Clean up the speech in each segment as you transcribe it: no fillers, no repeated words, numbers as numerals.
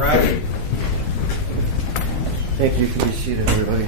Right. Thank you. You can be seated, everybody.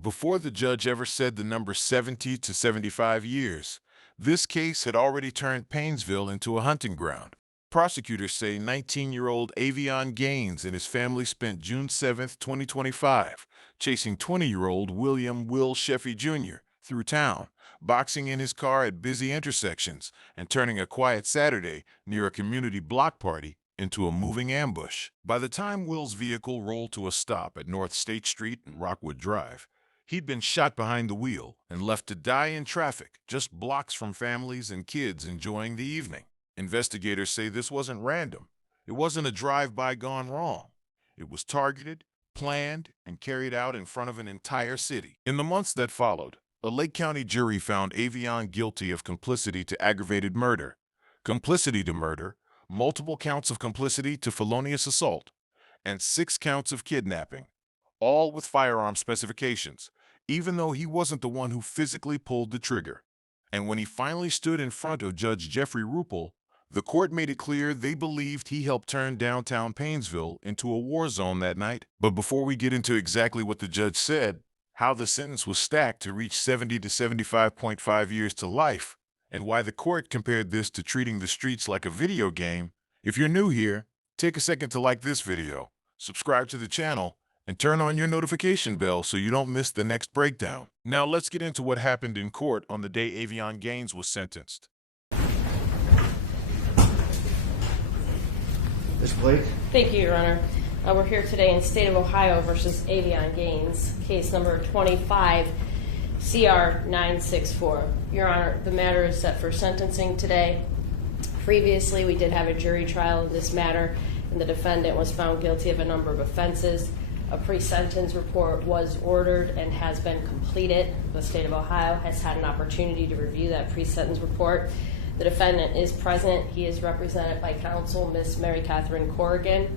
Before the judge ever said the number 70 to 75 years, this case had already turned Painesville into a hunting ground. Prosecutors say 19-year-old Avion Gaines and his family spent June 7, 2025, chasing 20-year-old William Will Sheffy Jr. through town, boxing in his car at busy intersections, and turning a quiet Saturday near a community block party into a moving ambush. By the time Will's vehicle rolled to a stop at North State Street and Rockwood Drive, he'd been shot behind the wheel and left to die in traffic, just blocks from families and kids enjoying the evening. Investigators say this wasn't random. It wasn't a drive-by gone wrong. It was targeted, planned, and carried out in front of an entire city. In the months that followed, a Lake County jury found Avion guilty of complicity to aggravated murder, complicity to murder, multiple counts of complicity to felonious assault, and 6 counts of kidnapping, all with firearm specifications, even though he wasn't the one who physically pulled the trigger. And when he finally stood in front of Judge Jeffrey Ruppel, the court made it clear they believed he helped turn downtown Painesville into a war zone that night. But before we get into exactly what the judge said, how the sentence was stacked to reach 70 to 75.5 years to life, and why the court compared this to treating the streets like a video game, if you're new here, take a second to like this video, subscribe to the channel, and turn on your notification bell so you don't miss the next breakdown. Now let's get into what happened in court on the day Avion Gaines was sentenced. Ms. Blake? Thank you, Your Honor. We're here today in State of Ohio versus Avion Gaines, case number 25 CR 964. Your Honor, the matter is set for sentencing today. Previously, we did have a jury trial in this matter, and the defendant was found guilty of a number of offenses. A pre-sentence report was ordered and has been completed. The State of Ohio has had an opportunity to review that pre-sentence report. The defendant is present. He is represented by counsel, Ms. Mary Catherine Corrigan.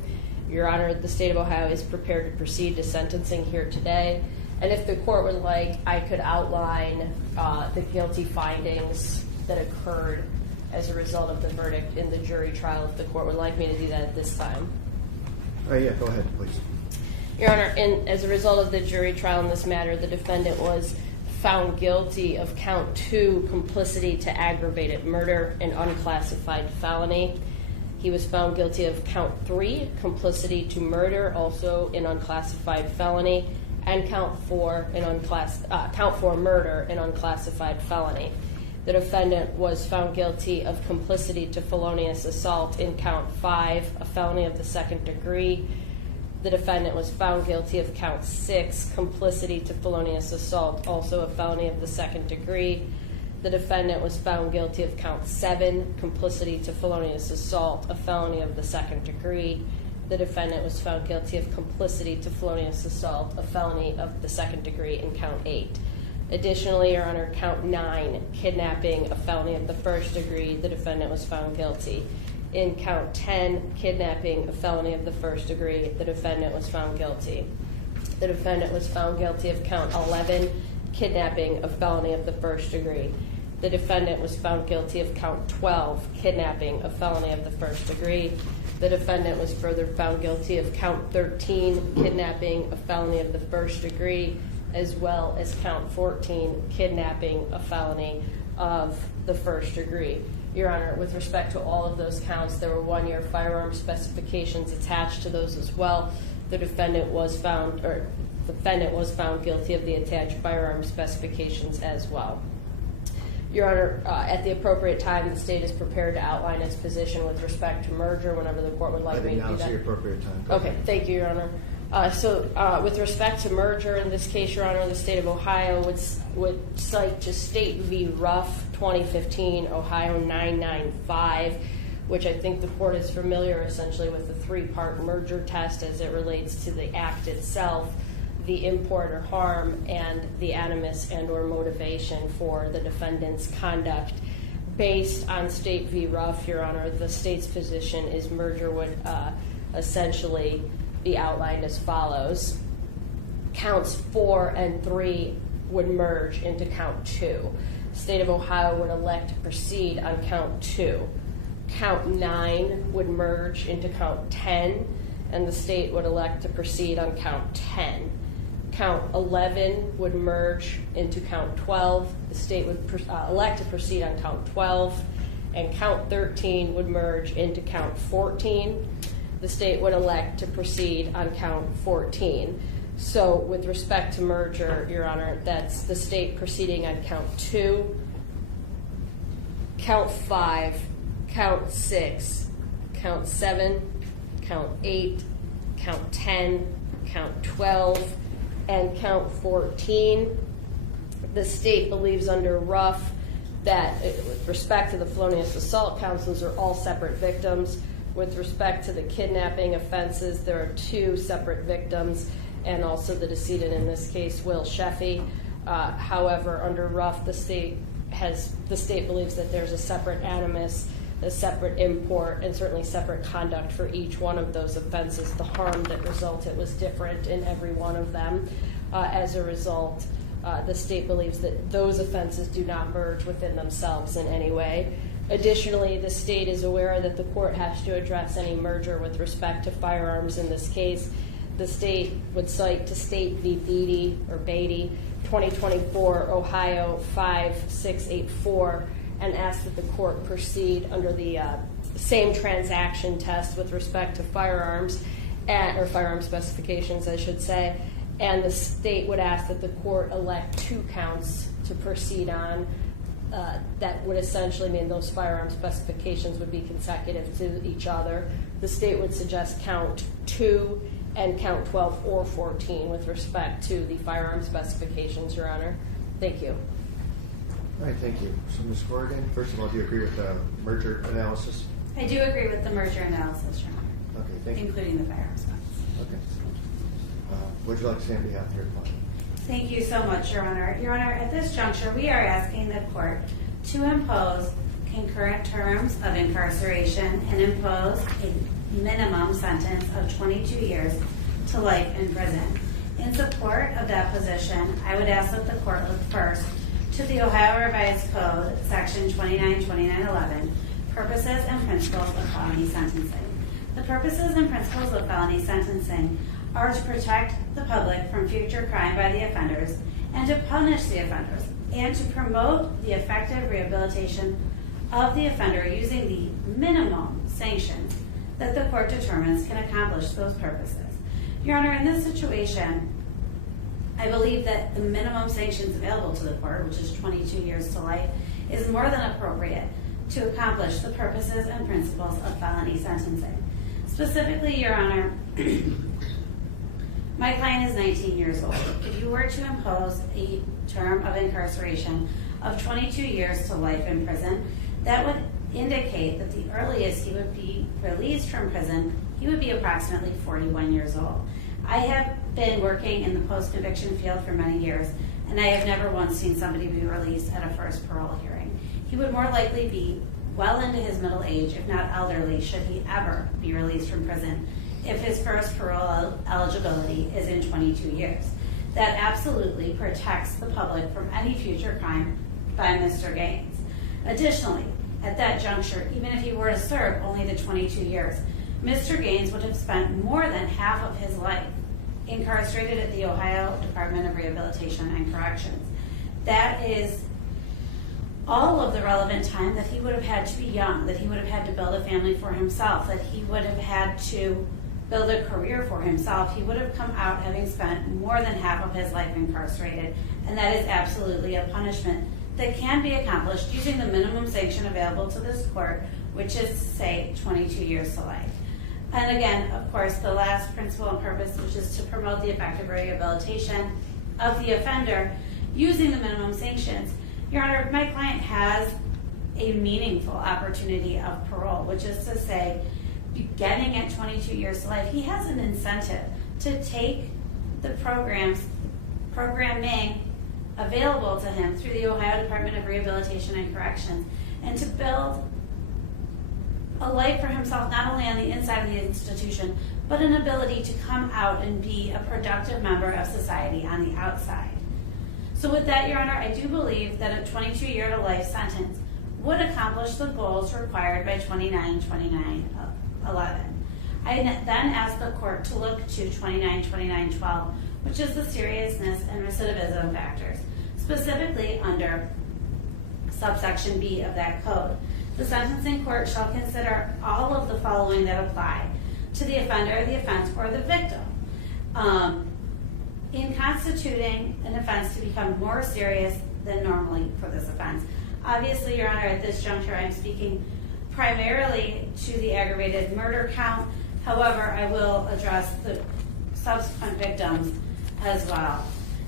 Your Honor, the State of Ohio is prepared to proceed to sentencing here today. And if the court would like, I could outline the guilty findings that occurred as a result of the verdict in the jury trial, if the court would like me to do that at this time. Yeah, go ahead, please. Your Honor, as a result of the jury trial in this matter, the defendant was found guilty of count 2, complicity to aggravated murder, an unclassified felony. He was found guilty of count 3, complicity to murder, also an unclassified felony, and count 4, murder, an unclassified felony. The defendant was found guilty of complicity to felonious assault in count 5, a felony of the 2nd degree. The defendant was found guilty of count 6, complicity to felonious assault, also a felony of the 2nd degree. The defendant was found guilty of count 7, complicity to felonious assault, a felony of the 2nd degree. The defendant was found guilty of complicity to felonious assault, a felony of the 2nd degree, in count 8. Additionally, Your Honor, count 9, kidnapping, a felony of the 1st degree, the defendant was found guilty. In count 10, kidnapping, a felony of the 1st degree, the defendant was found guilty. The defendant was found guilty of count 11, kidnapping, a felony of the 1st degree. The defendant was found guilty of count 12, kidnapping, a felony of the 1st degree. The defendant was further found guilty of count 13, kidnapping, a felony of the 1st degree, as well as count 14, kidnapping, a felony of the 1st degree. Your Honor, with respect to all of those counts, there were 1-year firearm specifications attached to those as well. The defendant was found guilty of the attached firearm specifications as well. Your Honor, at the appropriate time, the state is prepared to outline its position with respect to merger whenever the court would like me to do that. I think now's the appropriate time. Okay, thank you, Your Honor. With respect to merger, in this case, Your Honor, the State of Ohio would cite to State v. Ruff, 2015, Ohio 995, which I think the court is familiar essentially with the 3-part merger test as it relates to the act itself, the import or harm, and the animus and or motivation for the defendant's conduct. Based on State v. Ruff, Your Honor, the state's position is merger would essentially be outlined as follows. Counts 4 and 3 would merge into count 2. State of Ohio would elect to proceed on count 2. Count 9 would merge into count 10, and the state would elect to proceed on count 10. Count 11 would merge into count 12. The state would elect to proceed on count 12, and count 13 would merge into count 14. The state would elect to proceed on count 14. So with respect to merger, Your Honor, that's the state proceeding on count 2, count 5, count 6, count 7, count 8, count 10, count 12, and count 14. The state believes under Ruff that with respect to the felonious assault counts, those are all separate victims. With respect to the kidnapping offenses, there are 2 separate victims, and also the decedent in this case, Will Sheffy. However, under Ruff, the state believes that there's a separate animus, a separate import, and certainly separate conduct for each one of those offenses. The harm that resulted was different in every one of them. As a result, the state believes that those offenses do not merge within themselves in any way. Additionally, the state is aware that the court has to address any merger with respect to firearms in this case. The state would cite to State v. Beatty, 2024, Ohio 5684, and ask that the court proceed under the same transaction test with respect to firearms, or firearm specifications, I should say. And the state would ask that the court elect 2 counts to proceed on. That would essentially mean those firearm specifications would be consecutive to each other. The state would suggest count 2 and count 12 or 14 with respect to the firearm specifications, Your Honor. Thank you. All right, thank you. So, Ms. Corrigan, first of all, do you agree with the merger analysis? I do agree with the merger analysis, Your Honor. Okay, thank you. Including the firearms funds. Okay. Would you like to say on behalf of your client? Thank you so much, Your Honor. Your Honor, at this juncture, we are asking the court to impose concurrent terms of incarceration and impose a minimum sentence of 22 years to life in prison. In support of that position, I would ask that the court look first to the Ohio Revised Code, Section 292911, Purposes and Principles of Felony Sentencing. The purposes and principles of felony sentencing are to protect the public from future crime by the offenders and to punish the offenders and to promote the effective rehabilitation of the offender using the minimum sanctions that the court determines can accomplish those purposes. Your Honor, in this situation, I believe that the minimum sanctions available to the court, which is 22 years to life, is more than appropriate to accomplish the purposes and principles of felony sentencing. Specifically, Your Honor, my client is 19 years old. If you were to impose a term of incarceration of 22 years to life in prison, that would indicate that the earliest he would be released from prison, he would be approximately 41 years old. I have been working in the post-conviction field for many years, and I have never once seen somebody be released at a first parole hearing. He would more likely be well into his middle age, if not elderly, should he ever be released from prison, if his first parole eligibility is in 22 years. That absolutely protects the public from any future crime by Mr. Gaines. Additionally, at that juncture, even if he were to serve only the 22 years, Mr. Gaines would have spent more than half of his life incarcerated at the Ohio Department of Rehabilitation and Corrections. That is all of the relevant time that he would have had to be young, that he would have had to build a family for himself, that he would have had to build a career for himself. He would have come out having spent more than half of his life incarcerated, and that is absolutely a punishment that can be accomplished using the minimum sanction available to this court, which is, say, 22 years to life. And again, of course, the last principle and purpose, which is to promote the effective rehabilitation of the offender using the minimum sanctions. Your Honor, my client has a meaningful opportunity of parole, which is to say, beginning at 22 years to life, he has an incentive to take the programming available to him through the Ohio Department of Rehabilitation and Corrections and to build a life for himself, not only on the inside of the institution, but an ability to come out and be a productive member of society on the outside. So with that, Your Honor, I do believe that a 22-year to life sentence would accomplish the goals required by 292911. then asked the court to look to 29-29-12, which is the seriousness and recidivism factors, specifically under subsection B of that code. The sentencing court shall consider all of the following that apply to the offender, the offense, or the victim in constituting an offense to become more serious than normally for this offense. Obviously, Your Honor, at this juncture, I'm speaking primarily to the aggravated murder count. However, I will address the subsequent victims as well.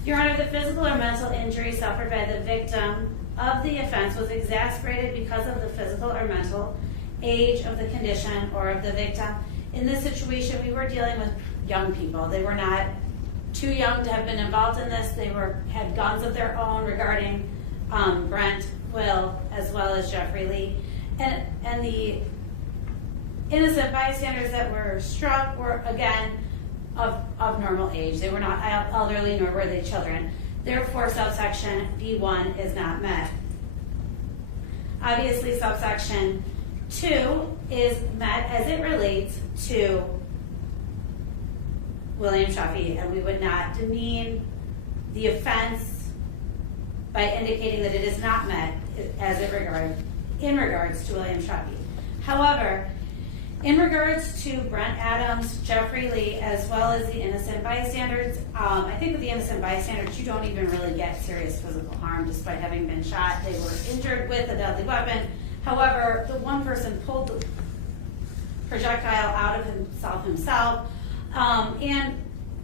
Your Honor, the physical or mental injury suffered by the victim of the offense was exacerbated because of the physical or mental age of the condition or of the victim. In this situation, we were dealing with young people. They were not too young to have been involved in this. They had guns of their own regarding Brent, Will, as well as Jeffrey Lee. And the innocent bystanders that were struck were, again, of normal age. They were not elderly, nor were they children. Therefore, subsection B1 is not met. Obviously, subsection 2 is met as it relates to William Shuffy, and we would not demean the offense by indicating that it is not met in regards to William Shuffy. However, in regards to Brent Adams, Jeffrey Lee, as well as the innocent bystanders, I think with the innocent bystanders, you don't even really get serious physical harm despite having been shot. They were injured with a deadly weapon. However, the one person pulled the projectile out of himself. And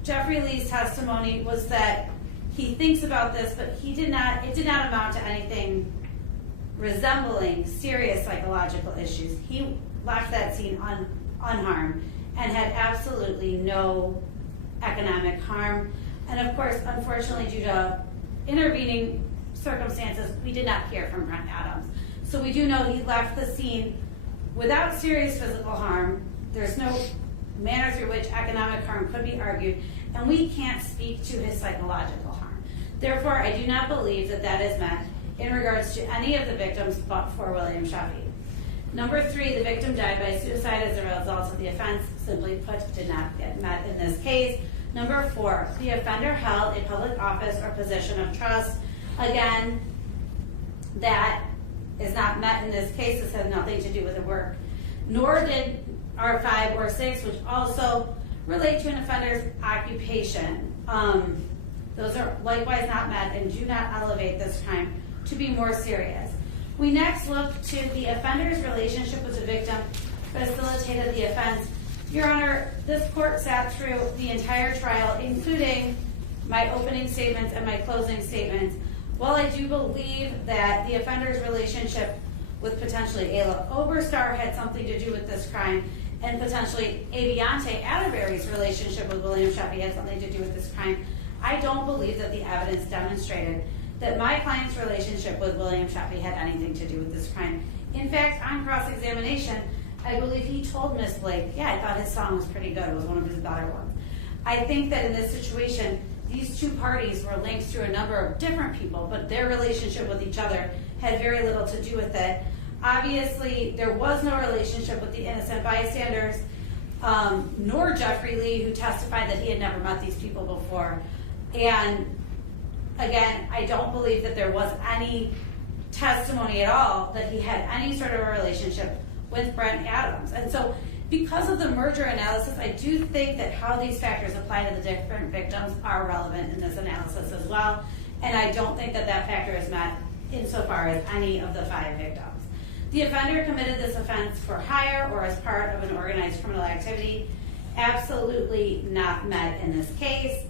Jeffrey Lee's testimony was that he thinks about this, but it did not amount to anything resembling serious psychological issues. He left that scene unharmed and had absolutely no economic harm. And of course, unfortunately, due to intervening circumstances, we did not hear from Brent Adams. So we do know he left the scene without serious physical harm. There's no manner through which economic harm could be argued, and we can't speak to his psychological harm. Therefore, I do not believe that that is met in regards to any of the victims but for William Shuffy. Number 3, the victim died by suicide as a result of the offense, simply put, did not get met in this case. Number 4, the offender held a public office or position of trust. Again, that is not met in this case. This has nothing to do with the work. Nor did R5 or 6, which also relate to an offender's occupation. Those are likewise not met and do not elevate this crime to be more serious. We next look to the offender's relationship with the victim facilitated the offense. Your Honor, this court sat through the entire trial, including my opening statements and my closing statements. While I do believe that the offender's relationship with potentially Ayla Oberstar had something to do with this crime, and potentially Aviante Atterbury's relationship with William Shuffy had something to do with this crime, I don't believe that the evidence demonstrated that my client's relationship with William Shuffy had anything to do with this crime. In fact, on cross-examination, I believe he told Miss Blake, yeah, I thought his song was pretty good. It was one of his better ones. I think that in this situation, these two parties were linked through a number of different people, but their relationship with each other had very little to do with it. Obviously, there was no relationship with the innocent bystanders, nor Jeffrey Lee, who testified that he had never met these people before. And again, I don't believe that there was any testimony at all that he had any sort of a relationship with Brent Adams. And so because of the merger analysis, I do think that how these factors apply to the different victims are relevant in this analysis as well. And I don't think that that factor is met insofar as any of the 5 victims. The offender committed this offense for hire or as part of an organized criminal activity. Absolutely not met in this case.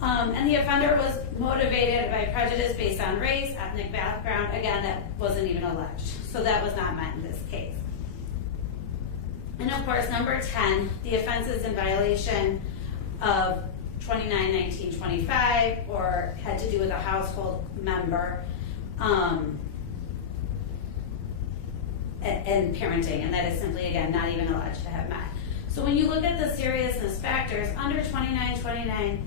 And the offender was motivated by prejudice based on race, ethnic background. Again, that wasn't even alleged. So that was not met in this case. And of course, number 10, the offense is in violation of 29-19-25 or had to do with a household member and parenting, and that is simply, again, not even alleged to have met. So when you look at the seriousness factors, under 29-29-12B,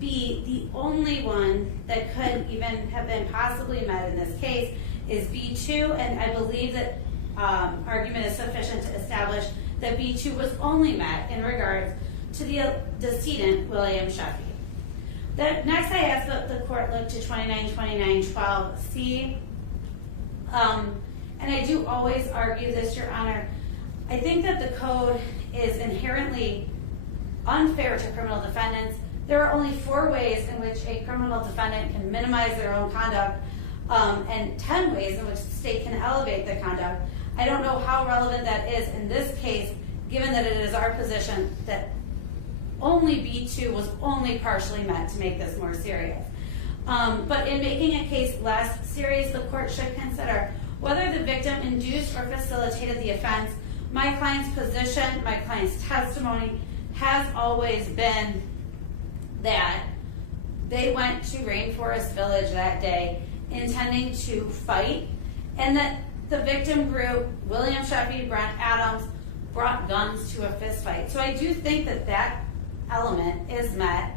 the only one that could even have been possibly met in this case is B2, and I believe that argument is sufficient to establish that B2 was only met in regards to the decedent, William Sheffy. Next, I asked that the court look to 292912C. And I do always argue this, Your Honor. I think that the code is inherently unfair to criminal defendants. There are only 4 ways in which a criminal defendant can minimize their own conduct, and 10 ways in which the state can elevate the conduct. I don't know how relevant that is in this case, given that it is our position that only B2 was only partially met to make this more serious. But in making a case less serious, the court should consider whether the victim induced or facilitated the offense. My client's position, my client's testimony has always been that they went to Rainforest Village that day intending to fight, and that the victim group, William Sheffy, Brent Adams, brought guns to a fist fight. So I do think that that element is met,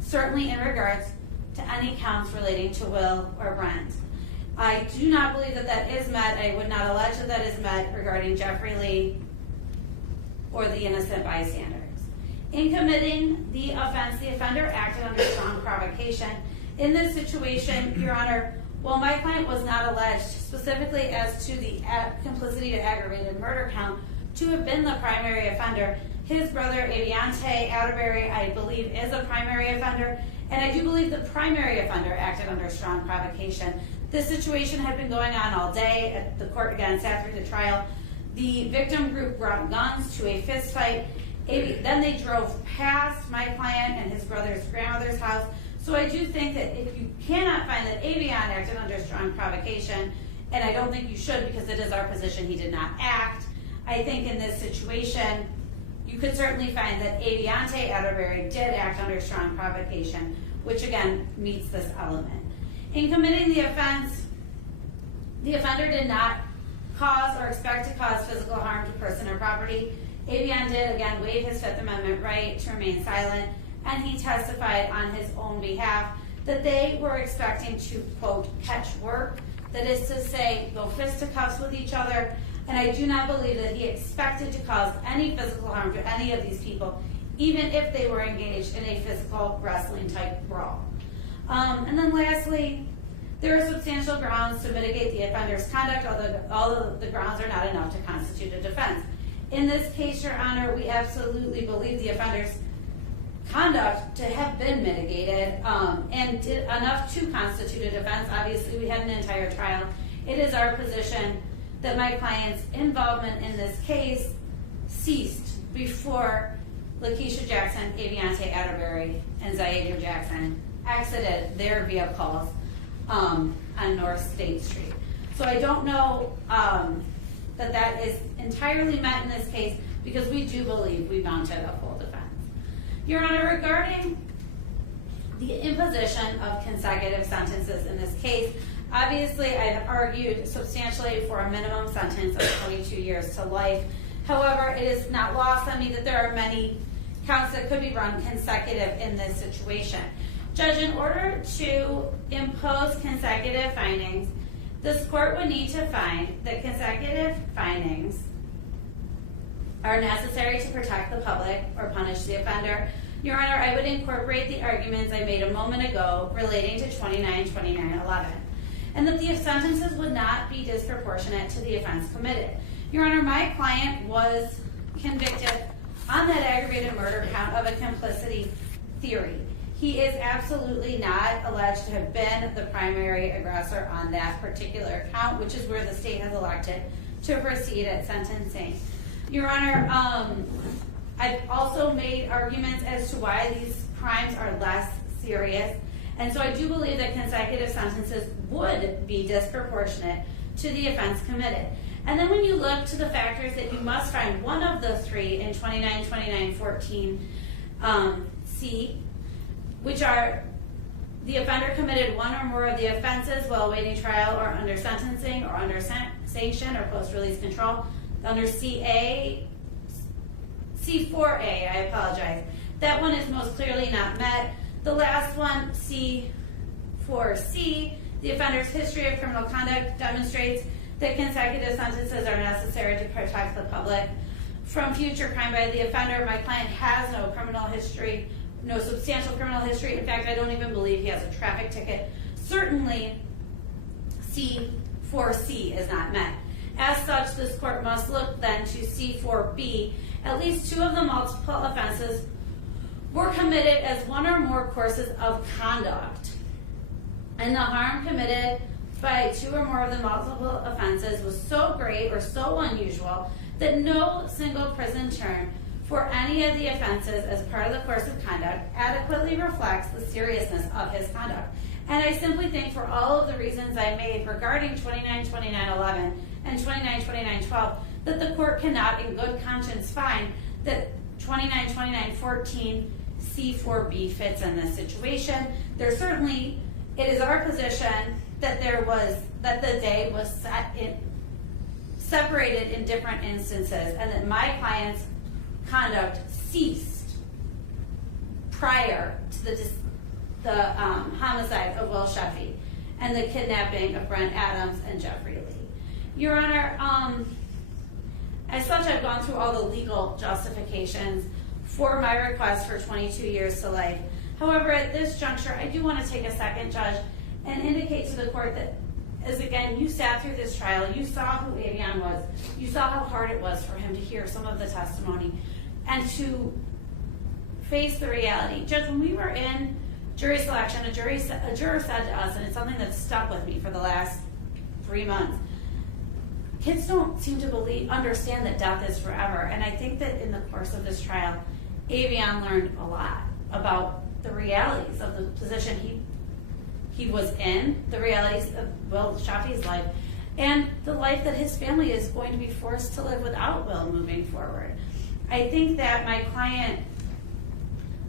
certainly in regards to any counts relating to Will or Brent. I do not believe that that is met. I would not allege that that is met regarding Jeffrey Lee or the innocent bystanders. In committing the offense, the offender acted under strong provocation. In this situation, Your Honor, while my client was not alleged specifically as to the complicity to aggravated murder count to have been the primary offender, his brother, Avion Gaines, I believe, is a primary offender, and I do believe the primary offender acted under strong provocation. This situation had been going on all day. At the court again sat through the trial. The victim group brought guns to a fist fight. Then they drove past my client and his brother's grandmother's house. So I do think that if you cannot find that Avion acted under strong provocation, and I don't think you should because it is our position he did not act, I think in this situation you could certainly find that Avion Gaines did act under strong provocation, which again meets this element. In committing the offense, the offender did not cause or expect to cause physical harm to person or property. Avion did, again, waive his Fifth Amendment right to remain silent, and he testified on his own behalf that they were expecting to, quote, catch work, that is to say, go fisticuffs with each other, and I do not believe that he expected to cause any physical harm to any of these people, even if they were engaged in a physical wrestling type brawl. And then lastly, there are substantial grounds to mitigate the offender's conduct, although the grounds are not enough to constitute a defense. In this case, Your Honor, we absolutely believe the offender's conduct to have been mitigated and did enough to constitute a defense. Obviously, we had an entire trial. It is our position that my client's involvement in this case ceased before Lakeisha Jackson, Aviante Atterbury, and Zaida Jackson exited their vehicles on North State Street. So I don't know that that is entirely met in this case because we do believe we mounted a full defense. Your Honor, regarding the imposition of consecutive sentences in this case, obviously I've argued substantially for a minimum sentence of 22 years to life. However, it is not lost on me that there are many counts that could be run consecutive in this situation. Judge, in order to impose consecutive findings, this court would need to find that consecutive findings are necessary to protect the public or punish the offender. Your Honor, I would incorporate the arguments I made a moment ago relating to 292911, and that the sentences would not be disproportionate to the offense committed. Your Honor, my client was convicted on that aggravated murder count of a complicity theory. He is absolutely not alleged to have been the primary aggressor on that particular count, which is where the state has elected to proceed at sentencing. Your Honor, I've also made arguments as to why these crimes are less serious, and so I do believe that consecutive sentences would be disproportionate to the offense committed. And then when you look to the factors that you must find one of the three in 292914C, which are the offender committed one or more of the offenses while awaiting trial or under sentencing or under sanction or post-release control. Under C4A, I apologize. That one is most clearly not met. The last one, C4C, the offender's history of criminal conduct demonstrates that consecutive sentences are necessary to protect the public from future crime by the offender. My client has no criminal history, no substantial criminal history. In fact, I don't even believe he has a traffic ticket. Certainly, C4C is not met. As such, this court must look then to C4B. At least 2 of the multiple offenses were committed as one or more courses of conduct, and the harm committed by 2 or more of the multiple offenses was so great or so unusual that no single prison term for any of the offenses as part of the course of conduct adequately reflects the seriousness of his conduct. And I simply think, for all of the reasons I made regarding 292911 and 292912, that the court cannot in good conscience find that 292914 C4B fits in this situation. There certainly, it is our position that the day was separated in different instances, and that my client's conduct ceased prior to the homicide of Will Sheffy and the kidnapping of Brent Adams and Jeffrey Lee. Your Honor, as such, I've gone through all the legal justifications for my request for 22 years to life. However, at this juncture, I do want to take a second, Judge, and indicate to the court that, as again, you sat through this trial, you saw who Avion was, you saw how hard it was for him to hear some of the testimony and to face the reality. Judge, when we were in jury selection, a juror said to us, and it's something that's stuck with me for the last 3 months, kids don't seem to understand that death is forever. And I think that in the course of this trial, Avion learned a lot about the realities of the position he was in, the realities of Will Sheffy's life, and the life that his family is going to be forced to live without Will moving forward. I think that my client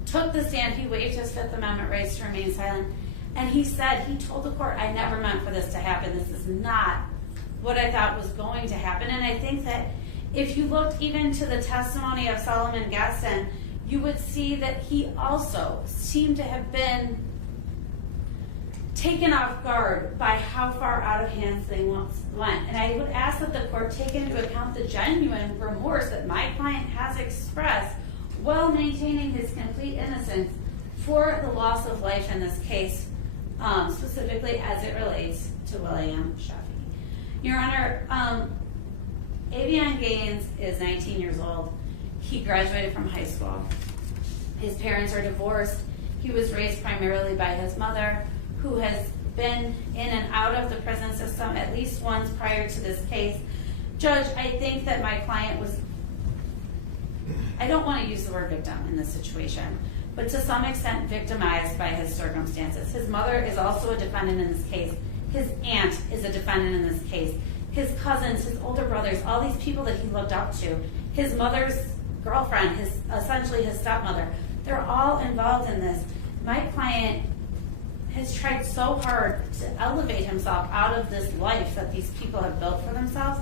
took the stand, he waived his Fifth Amendment rights to remain silent, and he told the court, I never meant for this to happen. This is not what I thought was going to happen. And I think that if you looked even to the testimony of Solomon Gaston, you would see that he also seemed to have been taken off guard by how far out of hand things went. And I would ask that the court take into account the genuine remorse that my client has expressed while maintaining his complete innocence for the loss of life in this case, specifically as it relates to William Sheffy. Your Honor, Avion Gaines is 19 years old. He graduated from high school. His parents are divorced. He was raised primarily by his mother, who has been in and out of the prison system at least once prior to this case. Judge, I think that my client was, I don't want to use the word victim in this situation, but to some extent victimized by his circumstances. His mother is also a defendant in this case. His aunt is a defendant in this case. His cousins, his older brothers, all these people that he looked up to, his mother's girlfriend, essentially his stepmother, they're all involved in this. My client has tried so hard to elevate himself out of this life that these people have built for themselves,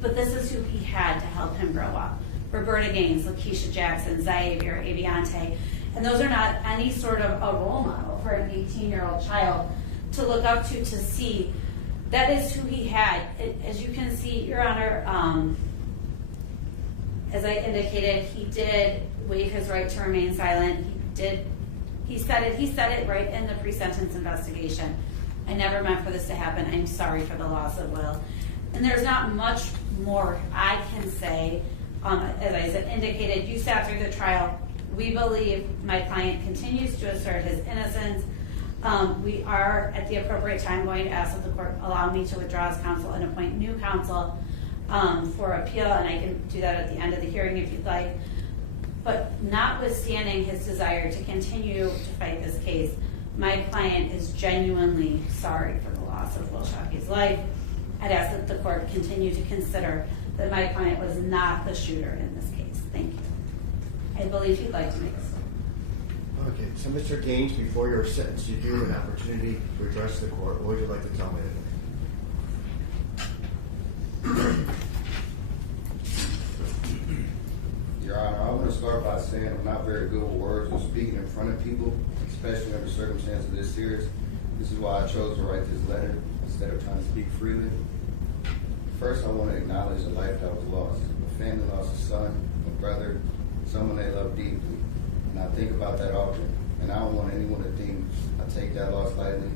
but this is who he had to help him grow up. Roberta Gaines, Lakeisha Jackson, Xavier, Aviante, and those are not any sort of a role model for an 18-year-old child to look up to see. That is who he had. As you can see, Your Honor, as I indicated, he did waive his right to remain silent. He said it right in the pre-sentence investigation. I never meant for this to happen. I'm sorry for the loss of Will. And there's not much more I can say. As I said, indicated, you sat through the trial. We believe my client continues to assert his innocence. We are, at the appropriate time, going to ask that the court allow me to withdraw as counsel and appoint new counsel for appeal, and I can do that at the end of the hearing if you'd like. But notwithstanding his desire to continue to fight this case, my client is genuinely sorry for the loss of Will Sheffy's life. I'd ask that the court continue to consider that my client was not the shooter in this case. Thank you. I believe he'd like to make a statement. Okay, so Mr. Gaines, before your sentence, you do have an opportunity to address the court. What would you like to tell me today? Your Honor, I want to start by saying I'm not very good with words or speaking in front of people, especially under circumstances this serious. This is why I chose to write this letter instead of trying to speak freely. First, I want to acknowledge the life that was lost. A family lost a son, a brother, someone they love deeply. And I think about that often. And I don't want anyone to think I take that loss lightly.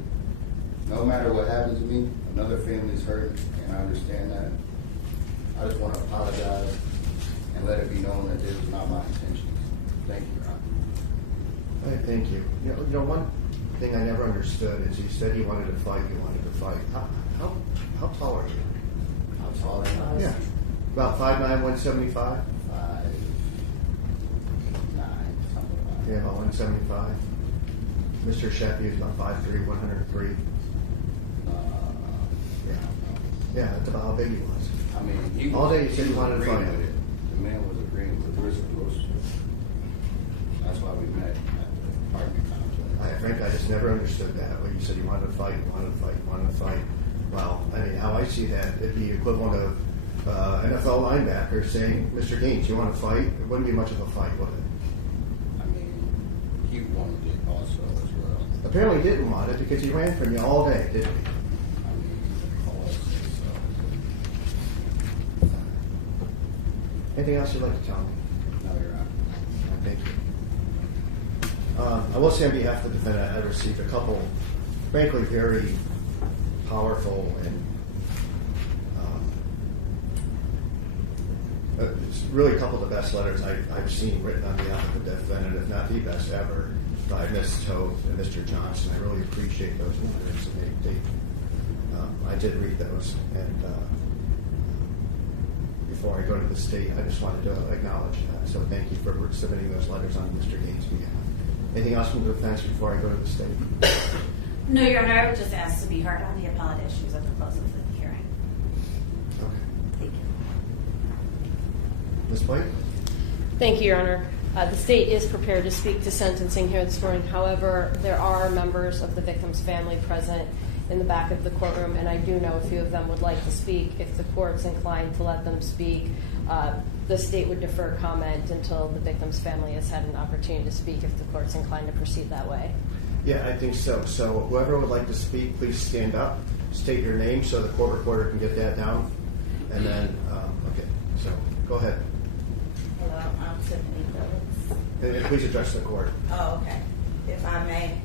No matter what happens to me, another family is hurting, and I understand that. I just want to apologize and let it be known that this was not my intention. Thank you, Ron. All right, thank you. You know, one thing I never understood is you said you wanted to fight. How tall are you? How tall am I? Yeah. About 5'9", 175? 5'9", something like that. Yeah, about 175. Mr. Sheffy is about 5'3", 103. Yeah. Yeah, that's about how big he was. I mean, he All day you was said you wanted to agreeing fight. with it. The man was agreeing with the risk approach. That's why we met at the apartment complex. Frank, I just never understood that. When you said you wanted to fight. Well, I mean, how I see that, it'd be equivalent of NFL linebacker saying, Mr. Gaines, you want to fight? It wouldn't be much of a fight, would it? I mean, he wanted it also as well. Apparently he didn't want it because he ran from you all day, didn't he? I mean, the cause so. Anything else you'd like to tell me? No, Your Honor. Thank you. I will say on behalf of the defendant, I received a couple, frankly, very powerful and it's really a couple of the best letters I've seen written on behalf of the defendant, if not the best ever, by Ms. Toth and Mr. Johnson. I really appreciate those letters. I did read those, and before I go to the state, I just wanted to acknowledge that. So thank you for submitting those letters on Mr. Gaines' behalf. Anything else from the defense before I go to the state? No, Your Honor, I would just ask to be heard on the appellate issues at the close of the hearing. Okay. Thank you. Ms. White? Thank you, Your Honor. The state is prepared to speak to sentencing here this morning. However, there are members of the victim's family present in the back of the courtroom, and I do know a few of them would like to speak. If the court's inclined to let them speak, the state would defer comment until the victim's family has had an opportunity to speak if the court's inclined to proceed that way. Yeah, I think so. So whoever would like to speak, please stand up, state your name so the court reporter can get that down. And then, okay, so go ahead. Hello, I'm Tiffany Phillips. And please address the court. Oh, okay. If I may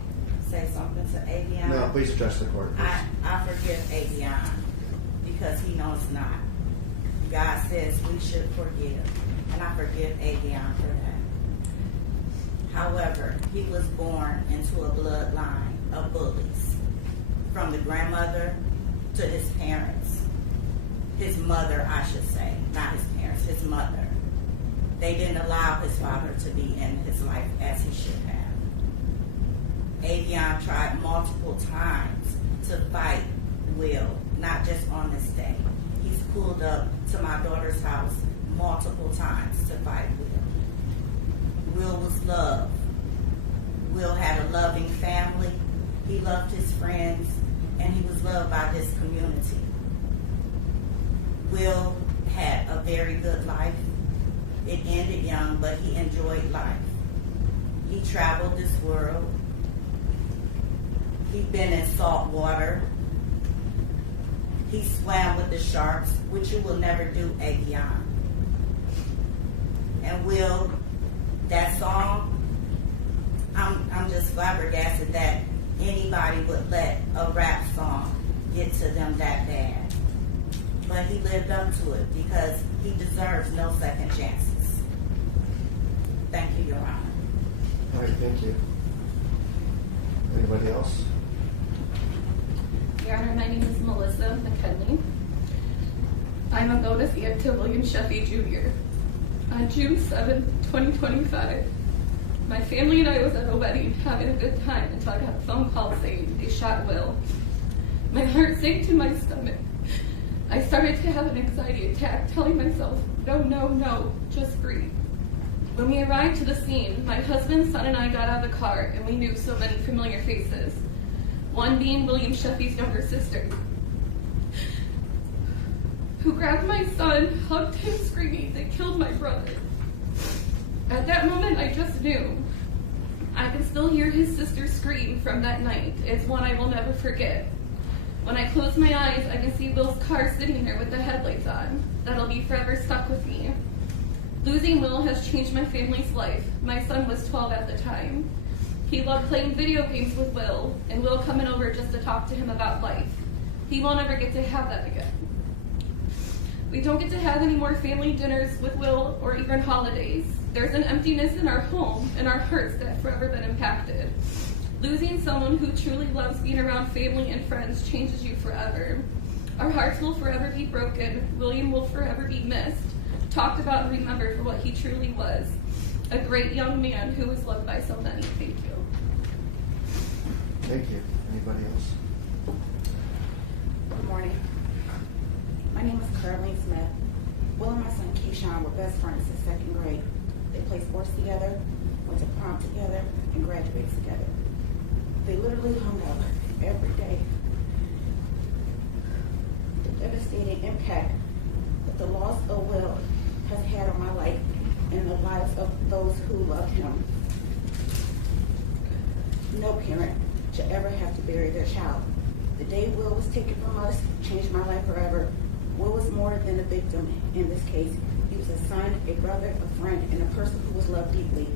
say something to Avion. No, please address the court. Please. I forgive Avion because he knows not. God says we should forgive, and I forgive Avion for that. However, he was born into a bloodline of bullies, from the grandmother to his parents. His mother, I should say, not his parents, his mother. They didn't allow his father to be in his life as he should have. Avion tried multiple times to fight Will, not just on this day. He's pulled up to my daughter's house multiple times to fight Will. Will was loved. Will had a loving family. He loved his friends, and he was loved by this community. Will had a very good life. It ended young, but he enjoyed life. He traveled this world. He'd been in salt water. He swam with the sharks, which you will never do, Avion. And Will, that song, I'm just flabbergasted that anybody would let a rap song get to them that bad. But he lived up to it because he deserves no second chances. Thank you, Your Honor. All right, thank you. Anybody else? Your Honor, my name is Melissa McKinley. I'm a bonus aunt to William Sheffy Jr. On June 7, 2025, my family and I was at a wedding having a good time until I got a phone call saying they shot Will. My heart sank to my stomach. I started to have an anxiety attack, telling myself, no, no, no, just breathe. When we arrived to the scene, my husband, son, and I got out of the car, and we knew so many familiar faces. One being William Sheffy's younger sister, who grabbed my son, hugged him, screaming, they killed my brother. At that moment, I just knew. I can still hear his sister's scream from that night. It's one I will never forget. When I close my eyes, I can see Will's car sitting there with the headlights on. That'll be forever stuck with me. Losing Will has changed my family's life. My son was 12 at the time. He loved playing video games with Will, and Will coming over just to talk to him about life. He won't ever get to have that again. We don't get to have any more family dinners with Will or even holidays. There's an emptiness in our home and our hearts that have forever been impacted. Losing someone who truly loves being around family and friends changes you forever. Our hearts will forever be broken. William will forever be missed, talked about and remembered for what he truly was. A great young man who was loved by so many. Thank you. Thank you. Anybody else? Good morning. My name is Caroline Smith. Will and my son Keyshawn were best friends since second grade. They played sports together, went to prom together, and graduated together. They literally hung out every day. The devastating impact that the loss of Will has had on my life and the lives of those who love him. No parent should ever have to bury their child. The day Will was taken from us changed my life forever. Will was more than a victim in this case. He was a son, a brother, a friend, and a person who was loved deeply.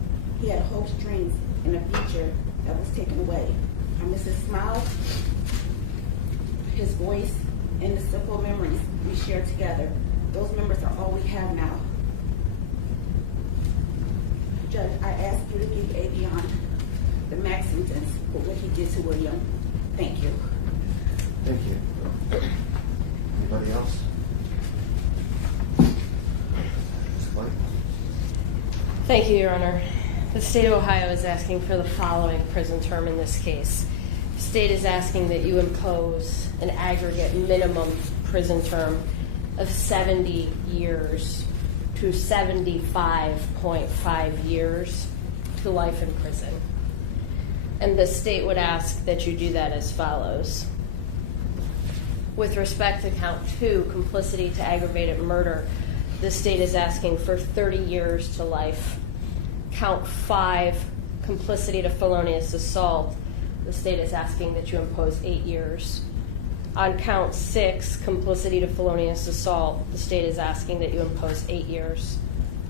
He had hopes, dreams, and a future that was taken away. I miss his smile, his voice, and the simple memories we shared together. Those memories are all we have now. Judge, I ask you to give Avion the max sentence for what he did to William. Thank you. Thank you. Anybody else? Ms. White? Thank you, Your Honor. The state of Ohio is asking for the following prison term in this case. The state is asking that you impose an aggregate minimum prison term of 70 years to 75.5 years to life in prison. And the state would ask that you do that as follows. With respect to count 2, complicity to aggravated murder, the state is asking for 30 years to life. Count 5, complicity to felonious assault, the state is asking that you impose 8 years. On count 6, complicity to felonious assault, the state is asking that you impose 8 years.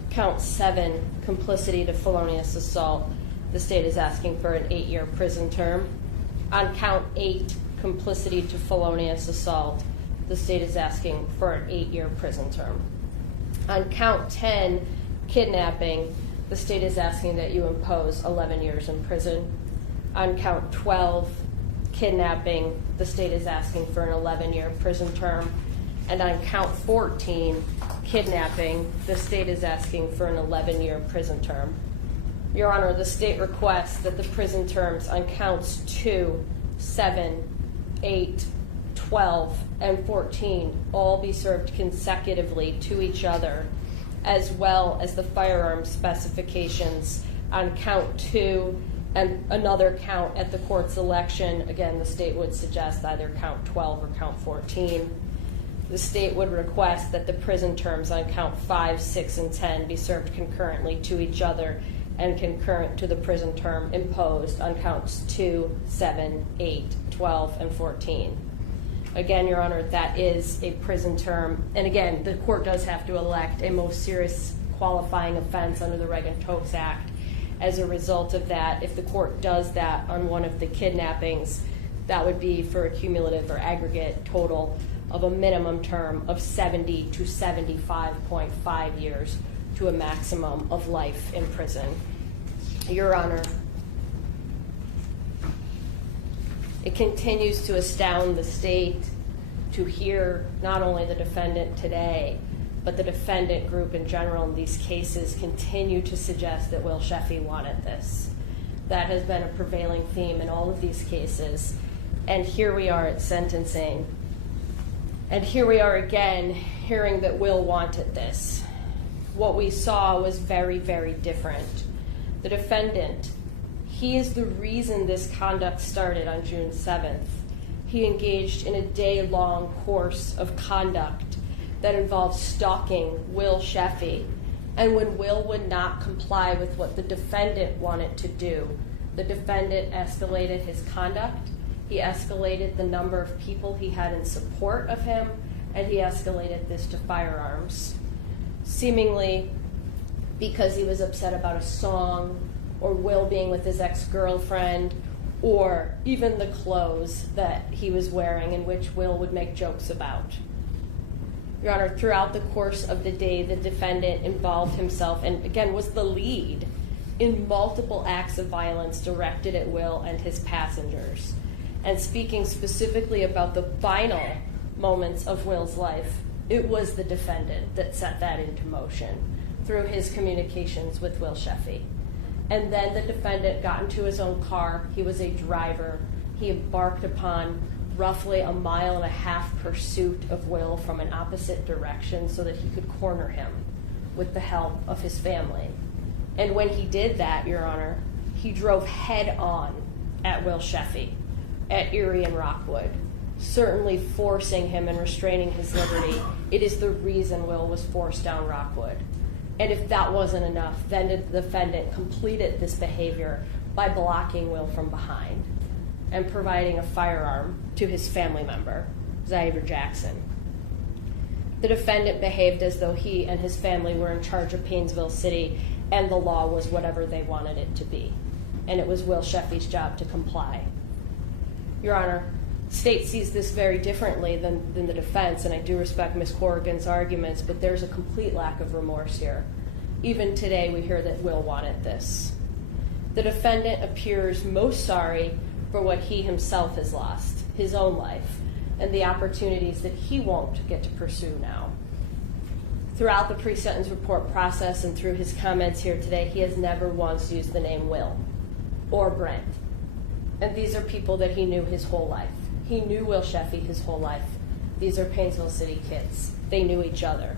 Count 7, complicity to felonious assault, the state is asking for an 8-year prison term. On count 8, complicity to felonious assault, the state is asking for an 8-year prison term. On count 10, kidnapping, the state is asking that you impose 11 years in prison. On count 12, kidnapping, the state is asking for an 11-year prison term. And on count 14, kidnapping, the state is asking for an 11-year prison term. Your Honor, the state requests that the prison terms on counts 2, 7, 8, 12, and 14 all be served consecutively to each other, as well as the firearm specifications on count 2 and another count at the court's election. Again, the state would suggest either count 12 or count 14. The state would request that the prison terms on count 5, 6, and 10 be served concurrently to each other and concurrent to the prison term imposed on counts 2, 7, 8, 12, and 14. Again, Your Honor, that is a prison term. And again, the court does have to elect a most serious qualifying offense under the Reagan-Tokes Act. As a result of that, if the court does that on one of the kidnappings, that would be for a cumulative or aggregate total of a minimum term of 70 to 75.5 years to a maximum of life in prison. Your Honor, it continues to astound the state to hear not only the defendant today, but the defendant group in general in these cases continue to suggest that Will Sheffy wanted this. That has been a prevailing theme in all of these cases. And here we are at sentencing. And here we are again hearing that Will wanted this. What we saw was very, very different. The defendant, he is the reason this conduct started on June 7th. He engaged in a day-long course of conduct that involved stalking Will Sheffy. And when Will would not comply with what the defendant wanted to do, the defendant escalated his conduct, he escalated the number of people he had in support of him, and he escalated this to firearms. Seemingly, because he was upset about a song, or Will being with his ex-girlfriend, or even the clothes that he was wearing, in which Will would make jokes about. Your Honor, throughout the course of the day, the defendant involved himself, and again was the lead, in multiple acts of violence directed at Will and his passengers. And speaking specifically about the final moments of Will's life, it was the defendant that set that into motion through his communications with Will Sheffy. And then the defendant got into his own car. He was a driver. He embarked upon roughly a 1.5 mile pursuit of Will from an opposite direction so that he could corner him with the help of his family. And when he did that, Your Honor, he drove head on at Will Sheffy at Erie and Rockwood, certainly forcing him and restraining his liberty. It is the reason Will was forced down Rockwood. And if that wasn't enough, then the defendant completed this behavior by blocking Will from behind and providing a firearm to his family member, Zyber Jackson. The defendant behaved as though he and his family were in charge of Paynesville City and the law was whatever they wanted it to be. And it was Will Sheffy's job to comply. Your Honor, state sees this very differently than the defense, and I do respect Ms. Corrigan's arguments, but there's a complete lack of remorse here. Even today, we hear that Will wanted this. The defendant appears most sorry for what he himself has lost, his own life, and the opportunities that he won't get to pursue now. Throughout the pre-sentence report process and through his comments here today, he has never once used the name Will or Brent. And these are people that he knew his whole life. He knew Will Sheffy his whole life. These are Paynesville City kids. They knew each other.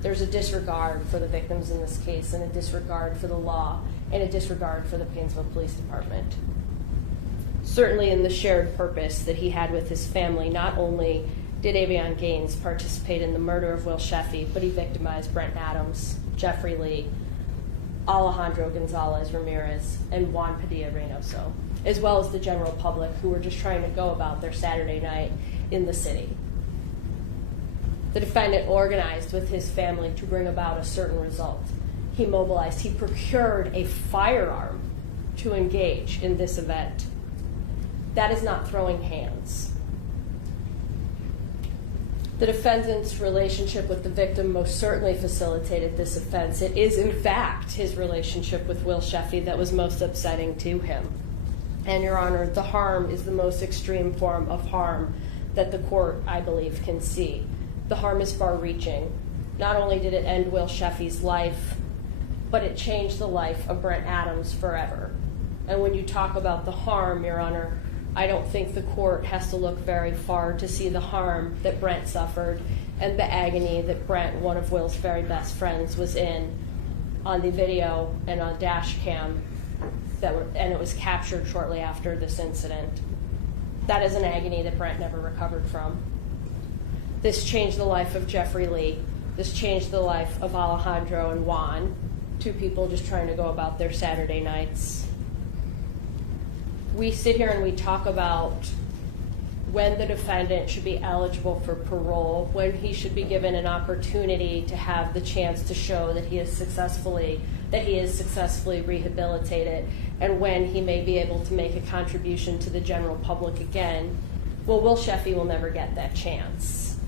There's a disregard for the victims in this case, and a disregard for the law, and a disregard for the Paynesville Police Department. Certainly in the shared purpose that he had with his family, not only did Avion Gaines participate in the murder of Will Sheffy, but he victimized Brent Adams, Jeffrey Lee, Alejandro Gonzalez Ramirez, and Juan Padilla Reynoso, as well as the general public who were just trying to go about their Saturday night in the city. The defendant organized with his family to bring about a certain result. He mobilized, he procured a firearm to engage in this event. That is not throwing hands. The defendant's relationship with the victim most certainly facilitated this offense. It is, in fact, his relationship with Will Sheffy that was most upsetting to him. And, Your Honor, the harm is the most extreme form of harm that the court, I believe, can see. The harm is far-reaching. Not only did it end Will Sheffy's life, but it changed the life of Brent Adams forever. And when you talk about the harm, Your Honor, I don't think the court has to look very far to see the harm that Brent suffered and the agony that Brent, one of Will's very best friends, was in on the video and on dash cam, and it was captured shortly after this incident. That is an agony that Brent never recovered from. This changed the life of Jeffrey Lee. This changed the life of Alejandro and Juan, two people just trying to go about their Saturday nights. We sit here and we talk about when the defendant should be eligible for parole, when he should be given an opportunity to have the chance to show that he is successfully rehabilitated, and when he may be able to make a contribution to the general public again. Well, Will Sheffy will never get that chance.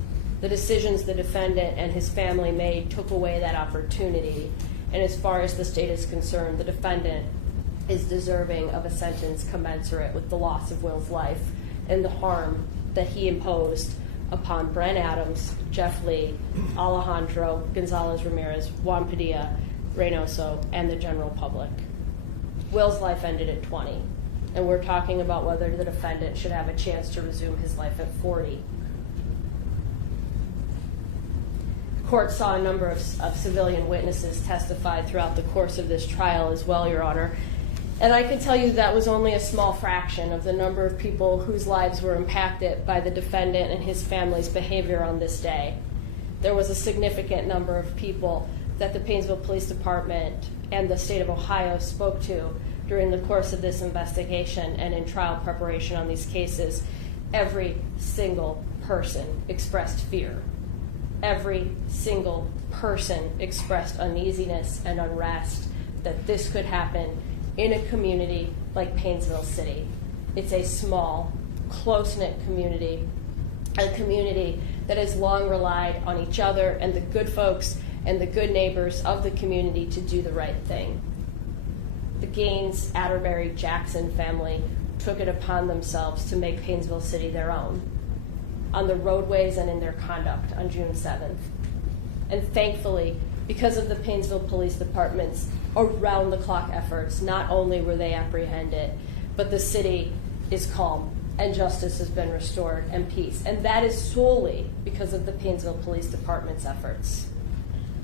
The decisions the defendant and his family made took away that opportunity, and as far as the state is concerned, the defendant is deserving of a sentence commensurate with the loss of Will's life and the harm that he imposed upon Brent Adams, Jeff Lee, Alejandro Gonzalez Ramirez, Juan Padilla Reynoso, and the general public. Will's life ended at 20, and we're talking about whether the defendant should have a chance to resume his life at 40. Court saw a number of civilian witnesses testify throughout the course of this trial as well, Your Honor. And I can tell you that was only a small fraction of the number of people whose lives were impacted by the defendant and his family's behavior on this day. There was a significant number of people that the Paynesville Police Department and the state of Ohio spoke to during the course of this investigation and in trial preparation on these cases. Every single person expressed fear. Every single person expressed uneasiness and unrest that this could happen in a community like Painesville City. It's a small, close-knit community, a community that has long relied on each other and the good folks and the good neighbors of the community to do the right thing. The Gaines, Atterbury, Jackson family took it upon themselves to make Painesville City their own on the roadways and in their conduct on June 7th. And thankfully, because of the Painesville Police Department's around-the-clock efforts, not only were they apprehended, but the city is calm and justice has been restored and peace. And that is solely because of the Painesville Police Department's efforts.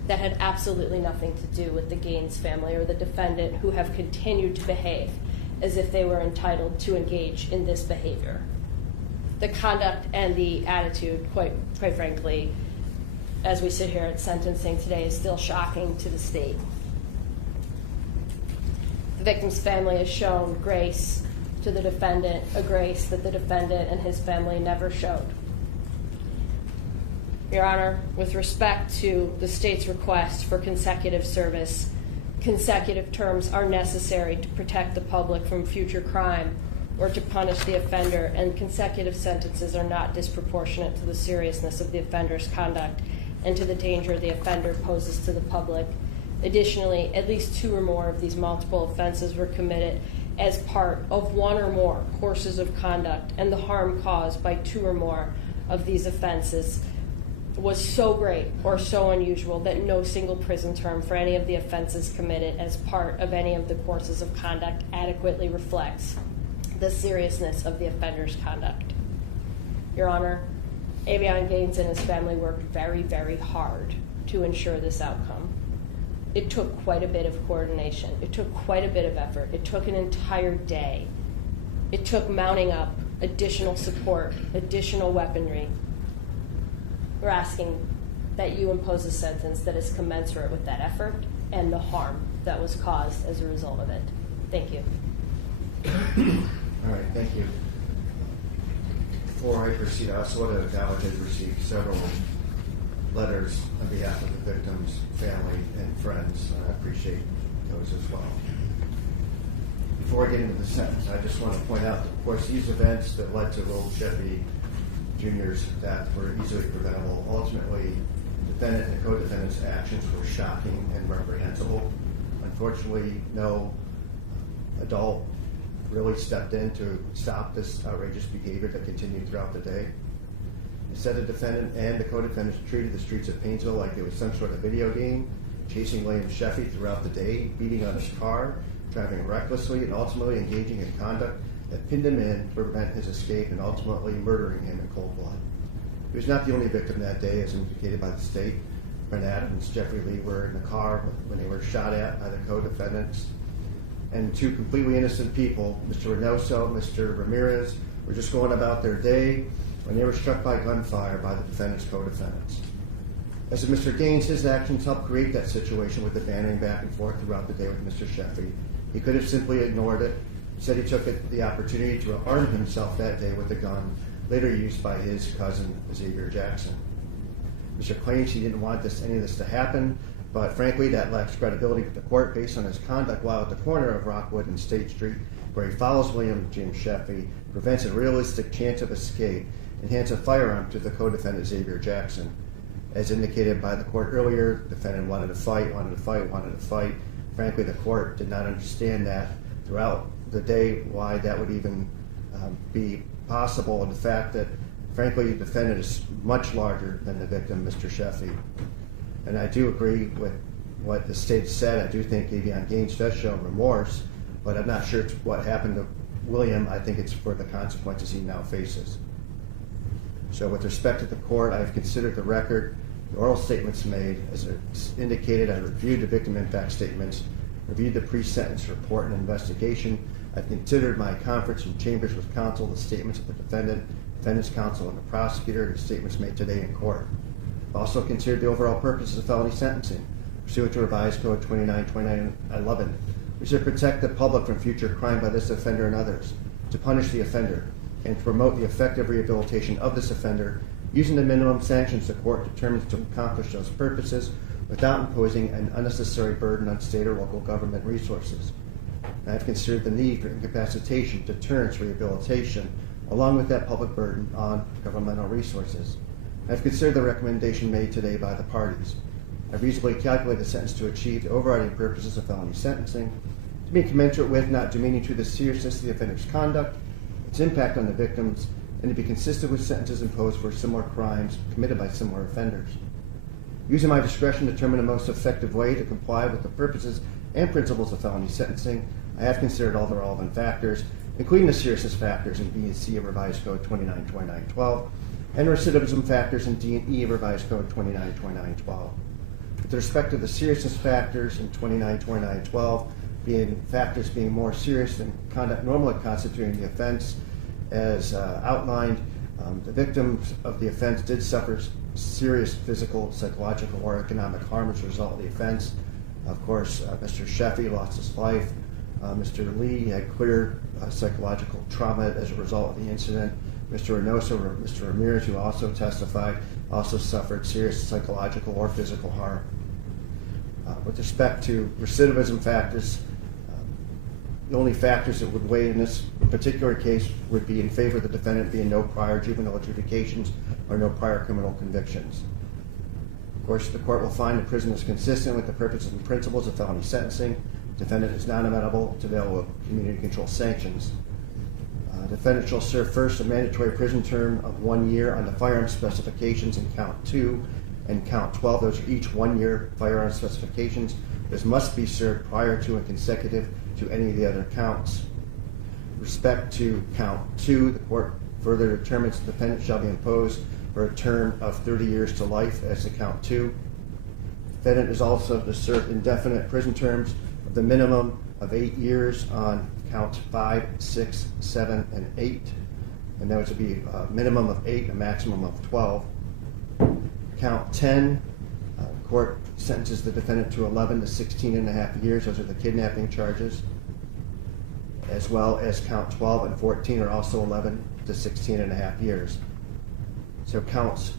That had absolutely nothing to do with the Gaines family or the defendant, who have continued to behave as if they were entitled to engage in this behavior. The conduct and the attitude, quite frankly, as we sit here at sentencing today, is still shocking to the state. The victim's family has shown grace to the defendant, a grace that the defendant and his family never showed. Your Honor, with respect to the state's request for consecutive service, consecutive terms are necessary to protect the public from future crime or to punish the offender, and consecutive sentences are not disproportionate to the seriousness of the offender's conduct and to the danger the offender poses to the public. Additionally, at least 2 or more of these multiple offenses were committed as part of 1 or more courses of conduct, and the harm caused by 2 or more of these offenses was so great or so unusual that no single prison term for any of the offenses committed as part of any of the courses of conduct adequately reflects the seriousness of the offender's conduct. Your Honor, Avion Gaines and his family worked very, very hard to ensure this outcome. It took quite a bit of coordination. It took quite a bit of effort. It took an entire day. It took mounting up additional support, additional weaponry. We're asking that you impose a sentence that is commensurate with that effort and the harm that was caused as a result of it. Thank you. All right, thank you. Before I proceed, I also want to acknowledge I've received several letters on behalf of the victim's family and friends, and I appreciate those as well. Before I get into the sentence, I just want to point out that, of course, these events that led to Will Sheffy Jr.'s death were easily preventable. Ultimately, the defendant and the co-defendant's actions were shocking and reprehensible. Unfortunately, no adult really stepped in to stop this outrageous behavior that continued throughout the day. Instead, the defendant and the co-defendants treated the streets of Painesville like it was some sort of video game, chasing William Sheffy throughout the day, beating on his car, driving recklessly, and ultimately engaging in conduct that pinned him in to prevent his escape and ultimately murdering him in cold blood. He was not the only victim that day, as indicated by the state. Brent Adams and Jeffrey Lee were in the car when they were shot at by the co-defendants. And 2 completely innocent people, Mr. Reynoso, Mr. Ramirez, were just going about their day when they were struck by gunfire by the defendant's co-defendants. As to Mr. Gaines, his actions helped create that situation with the bantering back and forth throughout the day with Mr. Sheffy. He could have simply ignored it. Instead, he took the opportunity to arm himself that day with a gun, later used by his cousin, Xavier Jackson. Mr. claims he didn't want any of this to happen, but frankly, that lacks credibility with the court based on his conduct while at the corner of Rockwood and State Street, where he follows William Jim Sheffy, prevents a realistic chance of escape, and hands a firearm to the co-defendant Xavier Jackson. As indicated by the court earlier, the defendant wanted to fight. Frankly, the court did not understand that throughout the day, why that would even be possible, and the fact that, frankly, the defendant is much larger than the victim, Mr. Sheffy. And I do agree with what the state said. I do think Avion Gaines does show remorse, but I'm not sure it's what happened to William. I think it's for the consequences he now faces. So with respect to the court, I've considered the record, the oral statements made. As it's indicated, I reviewed the victim impact statements, reviewed the pre-sentence report and investigation. I've considered my conference in chambers with counsel, the statements of the defendant, defendant's counsel, and the prosecutor, and the statements made today in court. I've also considered the overall purposes of felony sentencing, pursuant to revised code 2911, which is to protect the public from future crime by this offender and others, to punish the offender, and to promote the effective rehabilitation of this offender using the minimum sanctions the court determines to accomplish those purposes without imposing an unnecessary burden on state or local government resources. I have considered the need for incapacitation, deterrence, rehabilitation, along with that public burden on governmental resources. I have considered the recommendation made today by the parties. I reasonably calculated the sentence to achieve the overriding purposes of felony sentencing, to be commensurate with, not demeaning to, the seriousness of the offender's conduct, its impact on the victims, and to be consistent with sentences imposed for similar crimes committed by similar offenders. Using my discretion to determine the most effective way to comply with the purposes and principles of felony sentencing, I have considered all the relevant factors, including the seriousness factors in B and C of Revised Code 292912, and recidivism factors in D and E of Revised Code 292912. With respect to the seriousness factors in 292912, factors being more serious than conduct normally constituting the offense, as outlined, the victims of the offense did suffer serious physical, psychological, or economic harm as a result of the offense. Of course, Mr. Sheffy lost his life. Mr. Lee had clear psychological trauma as a result of the incident. Mr. Reynoso, or Mr. Ramirez, who also testified, also suffered serious psychological or physical harm. With respect to recidivism factors, the only factors that would weigh in this particular case would be in favor of the defendant being no prior juvenile adjudications or no prior criminal convictions. Of course, the court will find the prison is consistent with the purposes and principles of felony sentencing. Defendant is not amenable to available community control sanctions. Defendant shall serve first a mandatory prison term of 1 year on the firearm specifications in count 2 and count 12. Those are each 1 year firearm specifications. This must be served prior to and consecutive to any of the other counts. With respect to count 2, the court further determines the defendant shall be imposed for a term of 30 years to life as to count 2. Defendant is also to serve indefinite prison terms of the minimum of 8 years on count 5, 6, 7, and 8. And that would be a minimum of 8, a maximum of 12. Count 10, court sentences the defendant to 11 to 16 and a half years. Those are the kidnapping charges. As well as count 12 and 14 are also 11 to 16 and a half years. So counts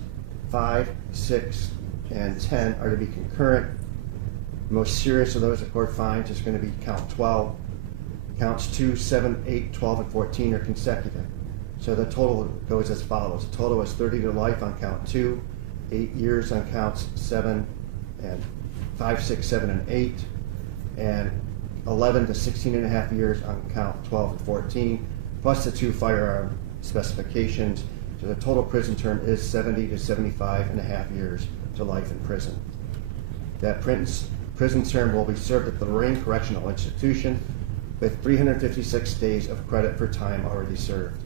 5, 6, and 10 are to be concurrent. The most serious of those the court finds is going to be count 12. Counts 2, 7, 8, 12, and 14 are consecutive. So the total goes as follows. The total is 30 to life on count 2, 8 years on counts 7 and 5, 6, 7, and 8, and 11 to 16 and a half years on count 12 and 14, plus the 2 firearm specifications. So the total prison term is 70 to 75 and a half years to life in prison. That prison term will be served at the Lorraine Correctional Institution with 356 days of credit for time already served.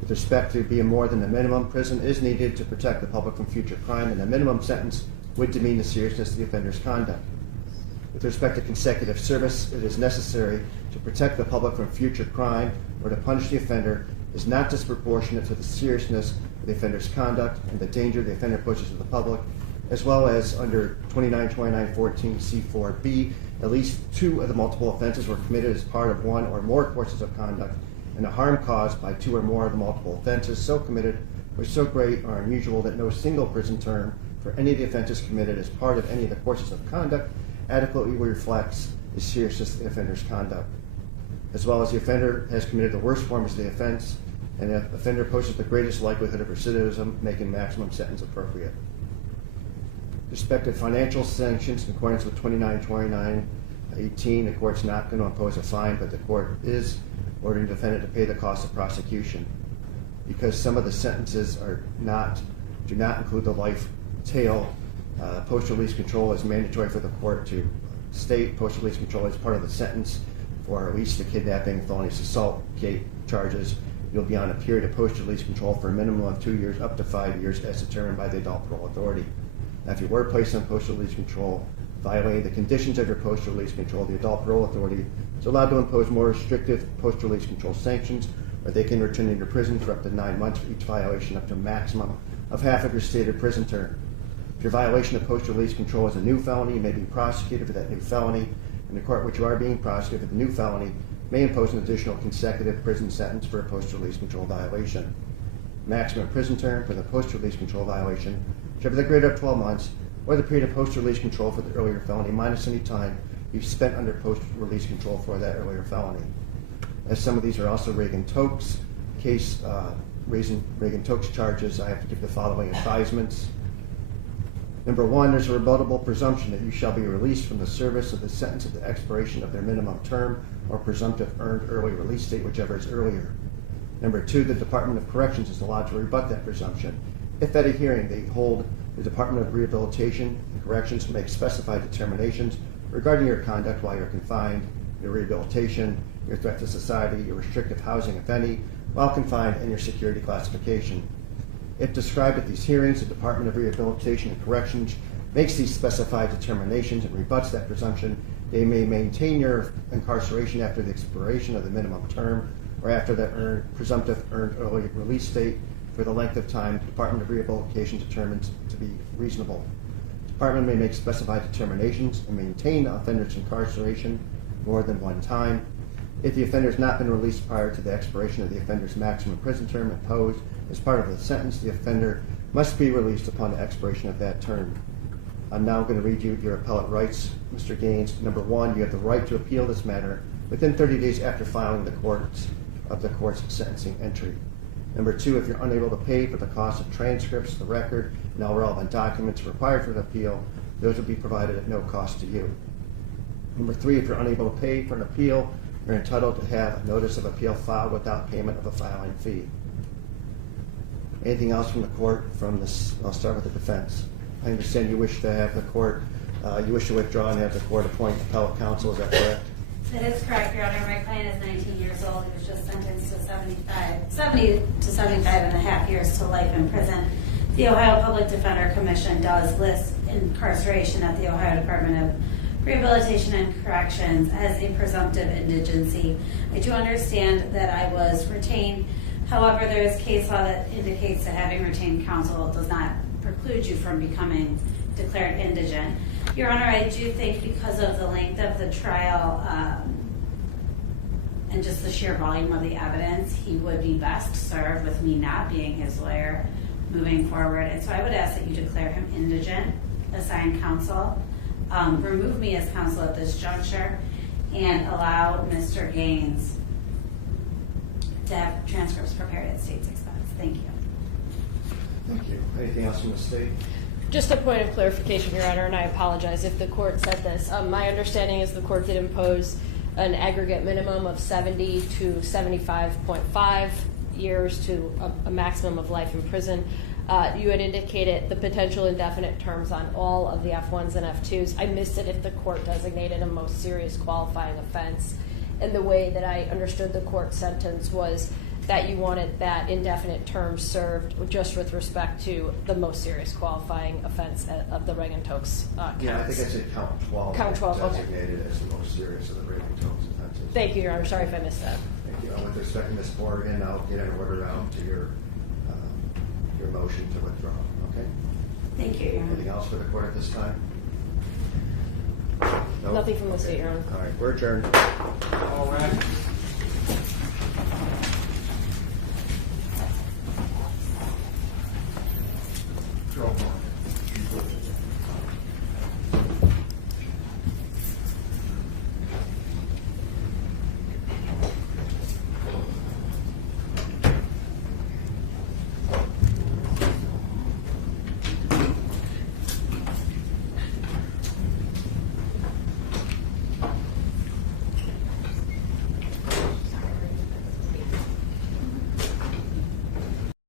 With respect to being more than the minimum, prison is needed to protect the public from future crime, and the minimum sentence would demean the seriousness of the offender's conduct. With respect to consecutive service, it is necessary to protect the public from future crime or to punish the offender is not disproportionate to the seriousness of the offender's conduct and the danger the offender poses to the public, as well as under 292914C4B, at least 2 of the multiple offenses were committed as part of 1 or more courses of conduct, and the harm caused by 2 or more of the multiple offenses so committed was so great or unusual that no single prison term for any of the offenses committed as part of any of the courses of conduct adequately reflects the seriousness of the offender's conduct, as well as the offender has committed the worst forms of the offense, and the offender poses the greatest likelihood of recidivism, making maximum sentence appropriate. With respect to financial sanctions, in accordance with 292918, the court's not going to impose a fine, but the court is ordering the defendant to pay the cost of prosecution. Because some of the sentences do not include the life tail, post-release control is mandatory for the court to state. Post-release control is part of the sentence for at least the kidnapping, felonious assault charges. You'll be on a period of post-release control for a minimum of 2 years up to 5 years as determined by the adult parole authority. Now, if you were placed on post-release control, violating the conditions of your post-release control, the adult parole authority is allowed to impose more restrictive post-release control sanctions, or they can return you to prison for up to 9 months for each violation, up to a maximum of half of your stated prison term. If your violation of post-release control is a new felony, you may be prosecuted for that new felony, and the court which you are being prosecuted for the new felony may impose an additional consecutive prison sentence for a post-release control violation. Maximum prison term for the post-release control violation shall be the greater of 12 months, or the period of post-release control for the earlier felony, minus any time you've spent under post-release control for that earlier felony. As some of these are also Reagan-Tokes case, Reagan-Tokes charges, I have to give the following advisements. Number one, there's a rebuttable presumption that you shall be released from the service of the sentence at the expiration of their minimum term or presumptive earned early release date, whichever is earlier. Number two, the Department of Corrections is allowed to rebut that presumption. If at a hearing they hold the Department of Rehabilitation and Corrections to make specified determinations regarding your conduct while you're confined, your rehabilitation, your threat to society, your restrictive housing, if any, while confined, and your security classification. If described at these hearings, the Department of Rehabilitation and Corrections makes these specified determinations and rebuts that presumption, they may maintain your incarceration after the expiration of the minimum term or after the presumptive earned early release date for the length of time the Department of Rehabilitation determines to be reasonable. The Department may make specified determinations and maintain the offender's incarceration more than one time. If the offender has not been released prior to the expiration of the offender's maximum prison term imposed as part of the sentence, the offender must be released upon the expiration of that term. I'm now going to read you your appellate rights, Mr. Gaines. Number one, you have the right to appeal this matter within 30 days after filing the court's sentencing entry. Number two, if you're unable to pay for the cost of transcripts, the record, and all relevant documents required for the appeal, those will be provided at no cost to you. Number three, if you're unable to pay for an appeal, you're entitled to have a notice of appeal filed without payment of a filing fee. Anything else from the court from this? I'll start with the defense. I understand you wish to have the court, you wish to withdraw and have the court appoint appellate counsel, is that correct? That is correct, Your Honor. My client is 19 years old. He was just sentenced to 70 to 75 and a half years to life in prison. The Ohio Public Defender Commission does list incarceration at the Ohio Department of Rehabilitation and Corrections as a presumptive indigency. I do understand that I was retained. However, there is case law that indicates that having retained counsel does not preclude you from becoming declared indigent. Your Honor, I do think because of the length of the trial and just the sheer volume of the evidence, he would be best served with me not being his lawyer moving forward. And so I would ask that you declare him indigent, assign counsel, remove me as counsel at this juncture, and allow Mr. Gaines to have transcripts prepared at state's expense. Thank you. Thank you. Anything else from the state? Just a point of clarification, Your Honor, and I apologize if the court said this. My understanding is the court did impose an aggregate minimum of 70 to 75.5 years to a maximum of life in prison. You had indicated the potential indefinite terms on all of the F1s and F2s. I missed it if the court designated a most serious qualifying offense. And the way that I understood the court sentence was that you wanted that indefinite term served just with respect to the most serious qualifying offense of the Reagan-Tokes counts. Yeah, I think I said count 12. Count 12, okay. Designated as the most serious of the Reagan-Tokes offenses. Thank you, Your Honor. Sorry if I missed that. Thank you. With respect to Ms. Morgan, I'll get an order out to your motion to withdraw. Okay? Thank you, Your Honor. Anything else for the court at this time? No? Nothing from the state, Your Honor. All right, we're adjourned. All right.